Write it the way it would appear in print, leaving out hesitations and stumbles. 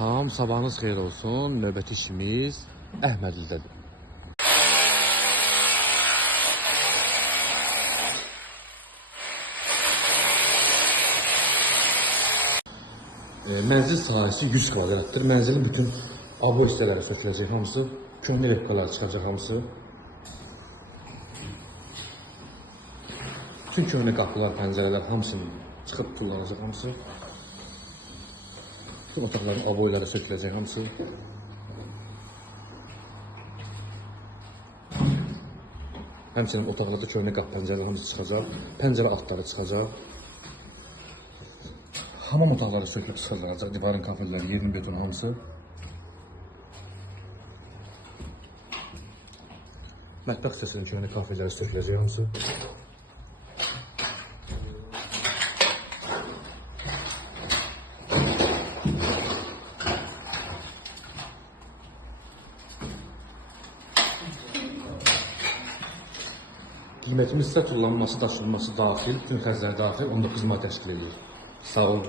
Salam, sabahınız xeyir olsun. Növbəti işimiz Əhmədlidədir. Mənzil sahəsi 100 kvadratdır. Mənzilin bütün abo hissələri söküləcək hamısı. Köhnə repkalar çıxacaq hamısı. Bütün köhnə qapılar, pəncərələr hamısını çıxıb kullanacaq hamısı. Bütün otaqların aboyları söküləcək hamısı. Həmçinin otaqlarda köhnə qapı, pəncərələr hamısı çıxacaq. Pəncərə altları çıxacaq. Hamam otaqları sökülüb çıxacaq. Divarın kafelləri, yerin betonu hamısı. Mətbəx hissəsinin köhnə kafelləri söküləcək hamısı. Qiymətimiz isə tullanması, daşınması daxil, bütün xərcləri daxil 19 manat təşkil edir. Sağ olun.